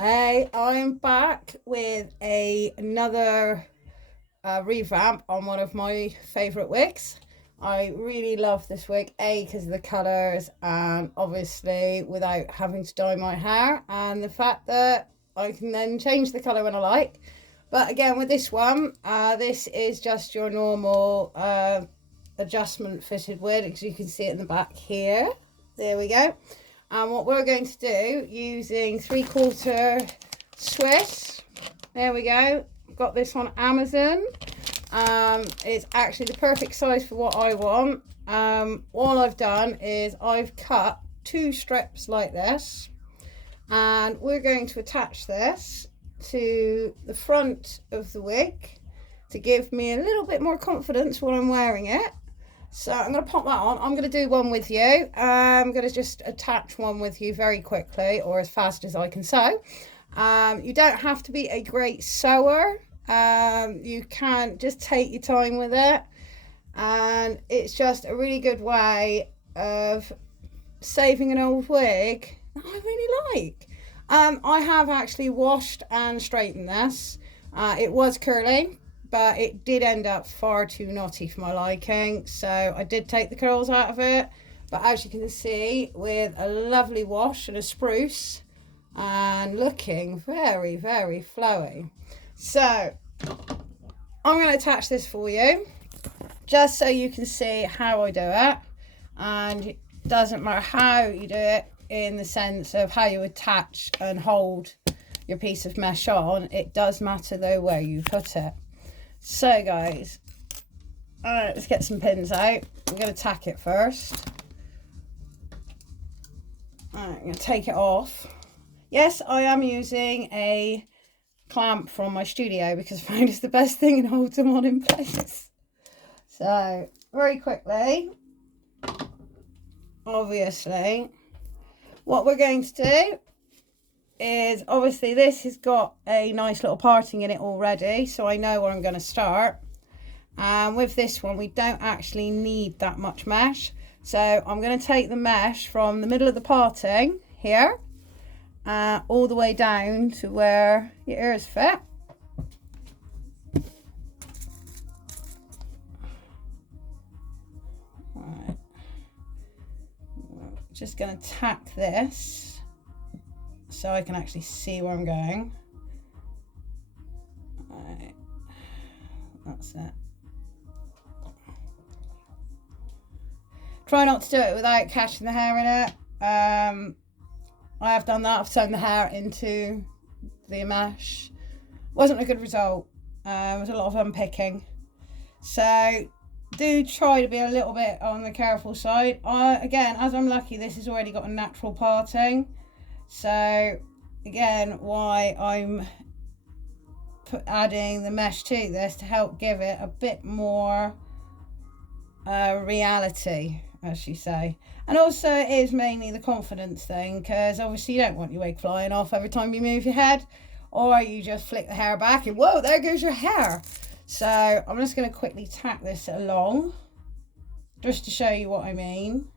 Hey, I'm back with another revamp on one of my favourite wigs. I really love this wig, A, because of the colours and obviously without having to dye my hair and the fact that I can then change the colour when I like. But again, with this one, this is just your normal adjustment fitted wig, as you can see it in the back here. There we go. And what we're going to do, using 3/4 Swiss, there we go, got this on Amazon. It's actually the perfect size for what I want. All I've done is I've cut 2 strips like this, and we're going to attach this to the front of the wig to give me a little bit more confidence when I'm wearing it. So I'm going to pop that on. I'm going to do one with you. I'm going to just attach one with you very quickly, or as fast as I can sew. You don't have to be a great sewer. You can just take your time with it. And it's just a really good way of saving an old wig that I really like. I have actually washed and straightened this. It was curly, but it did end up far too knotty for my liking, so I did take the curls out of it. But as you can see, with a lovely wash and a spruce, and looking very, very flowy. So I'm going to attach this for you just so you can see how I do it, and it doesn't matter how you do it in the sense of how you attach and hold your piece of mesh on. It does matter though where you put it. So guys, let's get some pins out. I'm going to tack it first. I'm going to take it off. Yes, I am using a clamp from my studio because I find it's the best thing and holds them on in place. So very quickly, obviously, what we're going to do is, obviously this has got a nice little parting in it already, so I know where I'm going to start. And with this one, we don't actually need that much mesh, so I'm going to take the mesh from the middle of the parting here all the way down to where your ears fit. Right. Just going to tack this so I can actually see where I'm going. Right, that's it. Try not to do it without catching the hair in it. I have done that. I've sewn the hair into the mesh. Wasn't a good result. It was a lot of unpicking. So do try to be a little bit on the careful side. Again, as I'm lucky, this has already got a natural parting. So again, why I'm adding the mesh to this to help give it a bit more reality, as you say. And also it is mainly the confidence thing, because obviously you don't want your wig flying off every time you move your head, or you just flick the hair back and whoa, there goes your hair. So I'm just going to quickly tack this along just to show you what I mean.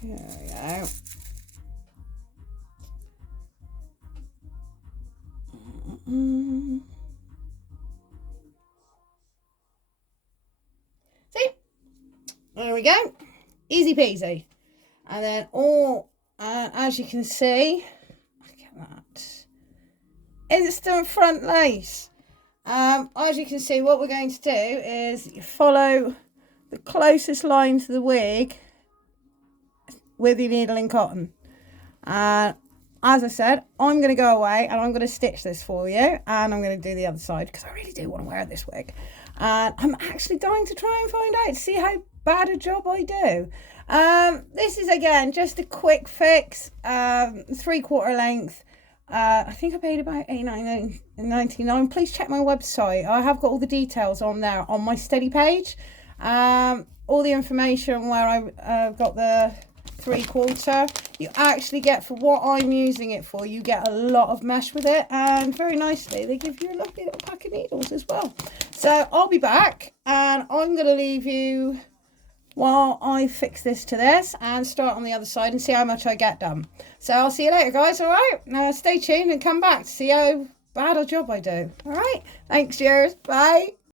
There we go. See? There we go. Easy peasy. And then as you can see, look at that. Instant front lace. As you can see, what we're going to do is follow the closest line to the wig with your needle and cotton. As I said, I'm going to go away and I'm going to stitch this for you, and I'm going to do the other side because I really do want to wear this wig. And I'm actually dying to try and find out, see how bad a job I do. This is again just a quick fix, 3/4 length. I think I paid about £8.99. Please check my website. I have got all the details on there on my steady page. All the information where I got the 3/4. You actually get, for what I'm using it for, you get a lot of mesh with it, and very nicely they give you a lovely little pack of needles as well. So I'll be back and I'm going to leave you while I fix this to this and start on the other side and see how much I get done. So I'll see you later, guys. All right, now stay tuned and come back to see how bad a job I do. All right, thanks, cheers, bye.